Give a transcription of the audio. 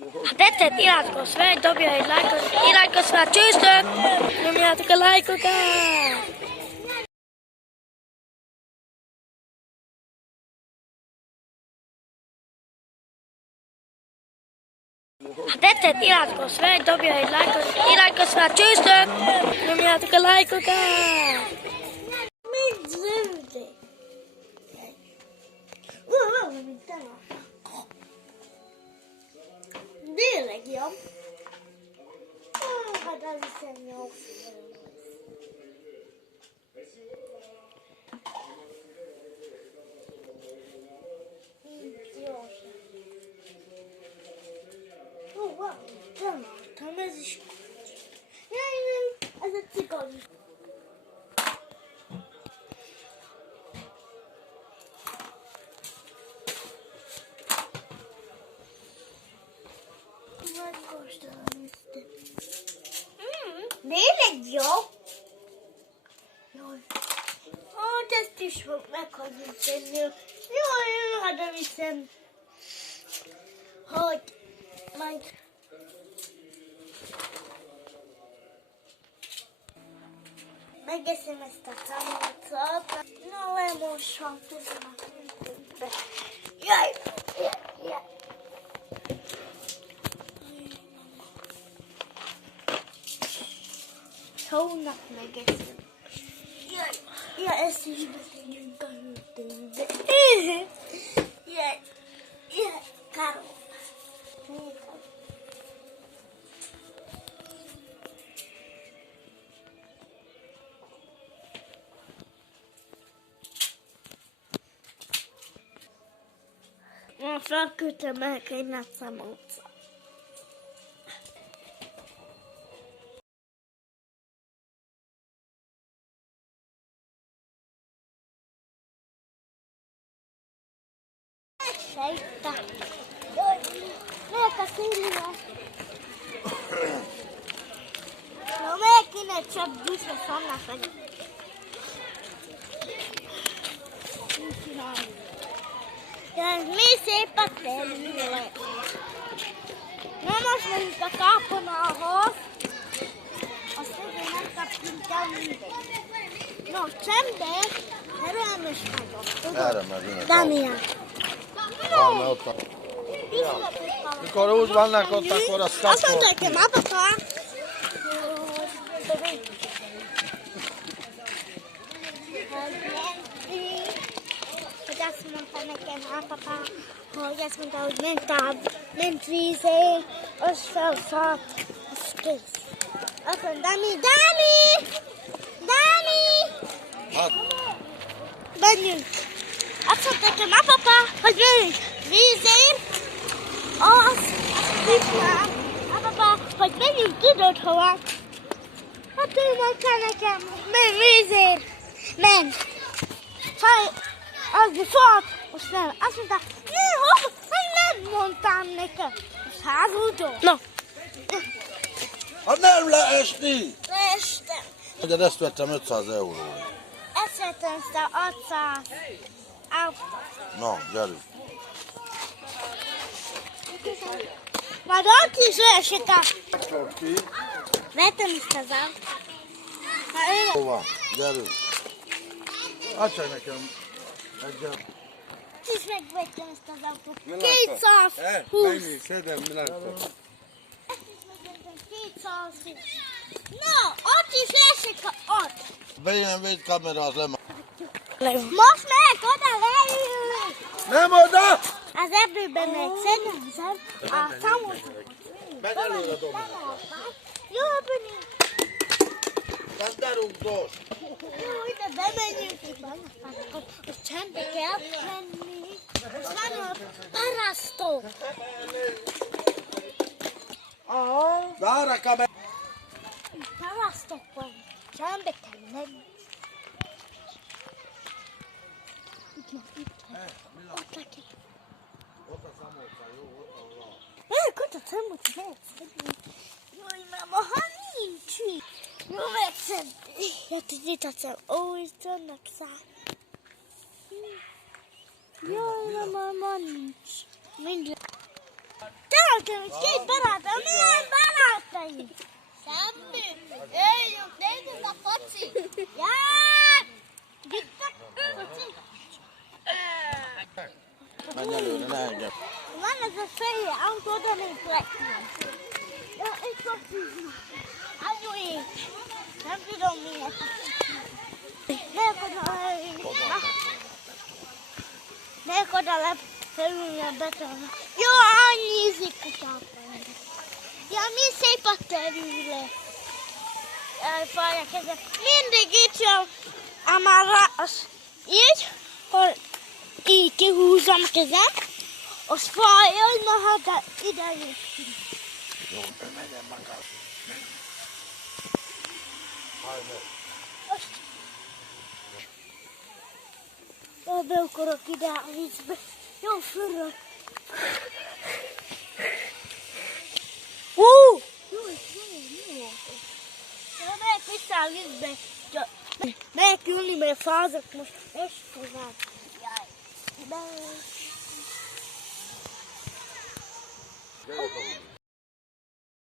Ha tetszett, iratkozz fel, dobja egy lájkot, iratkozz fel, csőstök! Nyomjátok a lájkokat! Ha tetszett, iratkozz fel, dobja egy lájkot, iratkozz fel, csőstök! Nyomjátok a lájkokat! Mit zöldé? Valamit tényleg jobb. Hát az hiszem jó. Tanultam, ez is. Ez a cigoly. Tényleg jó? Jaj. Hát ezt is fog meghagyni tenni. Jaj, hát nem hiszem, hogy majd megeszem ezt a számolcot. Na, lemossam, teszem a könyvbe. Jaj, jaj. Hónap megeszem. Jaj, ezt is beszéljünk a hűtőbe. Jaj, Karol. Most felküldtem egy nagy számolcot. Sejta. Miért a színűre? No, miért kéne csak gyűjtve szannak vagy? Mi szép a terület. Na most megyünk a káponához. A szegény megkaptunk el mindegy. No, csendben, erőelmes vagyok. Erre megyünk. Damián. Mikor úgy vannak ott, akkor azt kapod. Azt mondta nekem, apapa, hogy azt mondta nekem, apapa, hogy azt mondta, hogy ment vízé, az felszállt, az kész. Azt mondta, Dani! Menjünk. Azt mondta nekem, apapa, hogy menjünk vízé, apapa, hogy menjünk, tudod hova? Hát ő mondta nekem, menj vízért, menj. Csaj, az viszont, most nem, azt mondta, nem mondtam nekem, most hazudom. No. Hát nem leesni! Leestem. Ugye ezt vettem 500 euróra. Ezt vettem 800 eurót. Na, gyerünk. Majd ott is leesik a... Vettem ezt az autót. Hova? Gyerünk. Adj csak nekem egyet. Is megvettem ezt az autót. Mi 220. Mennyi? Szedem, mi látom? Ezt is megvettem 220. No, ott is leesik ott. BMW kamera az lemar. Most meg oda leül. Nem oda! Az erdőben meg szerintem a számolcot. Meg előre dobni. Jó, Beni. Ez ne rúgdos! Jó, ide bemegyünk. Most csendbe kell menni. Most van a parasztó. Várj a kamera! Parasztok van. Csendbe kell menni. Ott lakik. Ott a számolca, jó? Ott van. Ott a számolca, megszedni. Jaj, máma, ha nincs itt. Jó, megszedni. Jött egy nyitacem. Ó, itt vannak szár. Jaj, máma, nincs. Mindjárt. Te barátom, két barátom, milyen barátaim? Semmi. Éljünk, nézzük a foci. Jaj! Gyertek, foci. Menj előre, ne engem. Van ez a fehér autó, oda még leknem. Ja, itt foci. Anyué, nem tudom miért. Megyek oda lefelülni a betonra. Jó, annyi ízik kutyákkal. Ja, mi szép a terület. Elfalja kezem. Mindig itt jön. Már az így, hogy így kihúzom kezem, az falja, hogy na hát ide jött. Jó, menjen maga. Jó, beukorok ide a vízbe. Jó, fürrök. Jó, jó. Megyek vissza a vízbe. Megyek ülni, mert fázok most. És tovább. Jaj. Gyere,